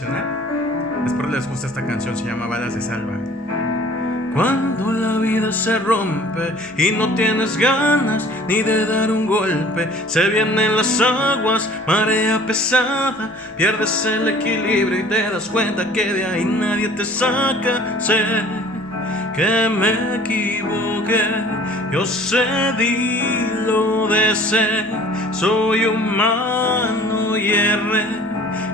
Espero les guste esta canción, se llama Balas de Salva. Cuando la vida se rompe y no tienes ganas ni de dar un golpe, se vienen las aguas, marea pesada, pierdes el equilibrio y te das cuenta que de ahí nadie te saca. Sé que me equivoqué, yo sé, di lo deseé, soy humano y erré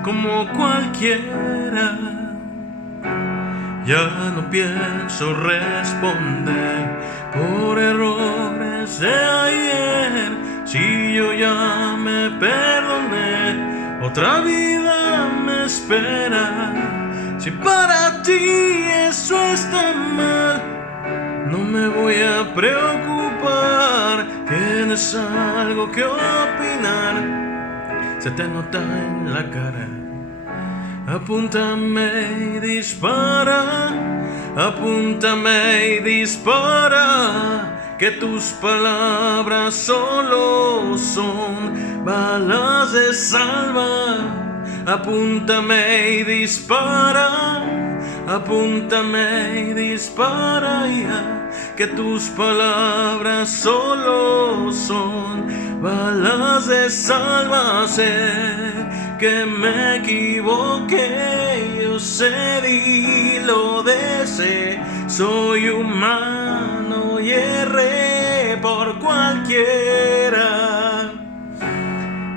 como cualquiera. Ya no pienso responder por errores de ayer. Si yo ya me perdoné, otra vida me espera. Si para ti eso está mal, no me voy a preocupar. Tienes algo que opinar, se te nota en la cara. Apúntame y dispara, apúntame y dispara, que tus palabras solo son balas de salva. Apúntame y dispara, apúntame y dispara ya, que tus palabras solo son balas de salva. Sé que me equivoqué, yo sé, di lo deseé, soy humano y erré por cualquiera.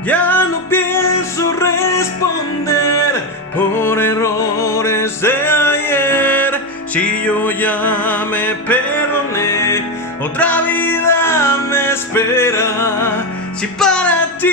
Ya no pienso responder por errores de ayer. Si yo ya me perdoné, otra vida me espera. Si para ti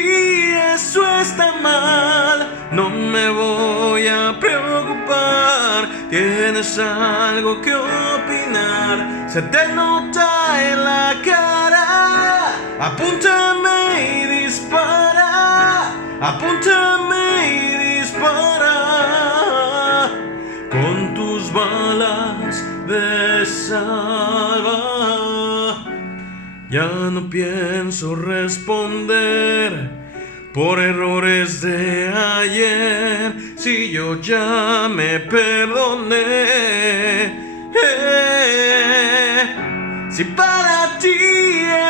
eso está mal, no me voy a preocupar. Tienes algo que opinar, se te nota en la cara. Apúntame y dispara, apúntame y dispara, con tus balas de salva. Ya no pienso responder por errores de ayer. Si yo ya me perdoné, si para ti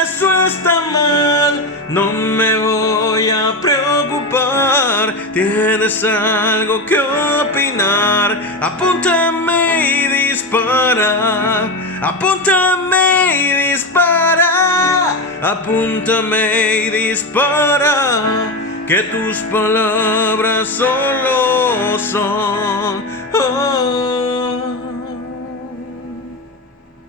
eso está mal, no me voy a preocupar. Tienes algo que opinar, apúntame y dispara, apúntame y dispara, apúntame y dispara, que tus palabras solo son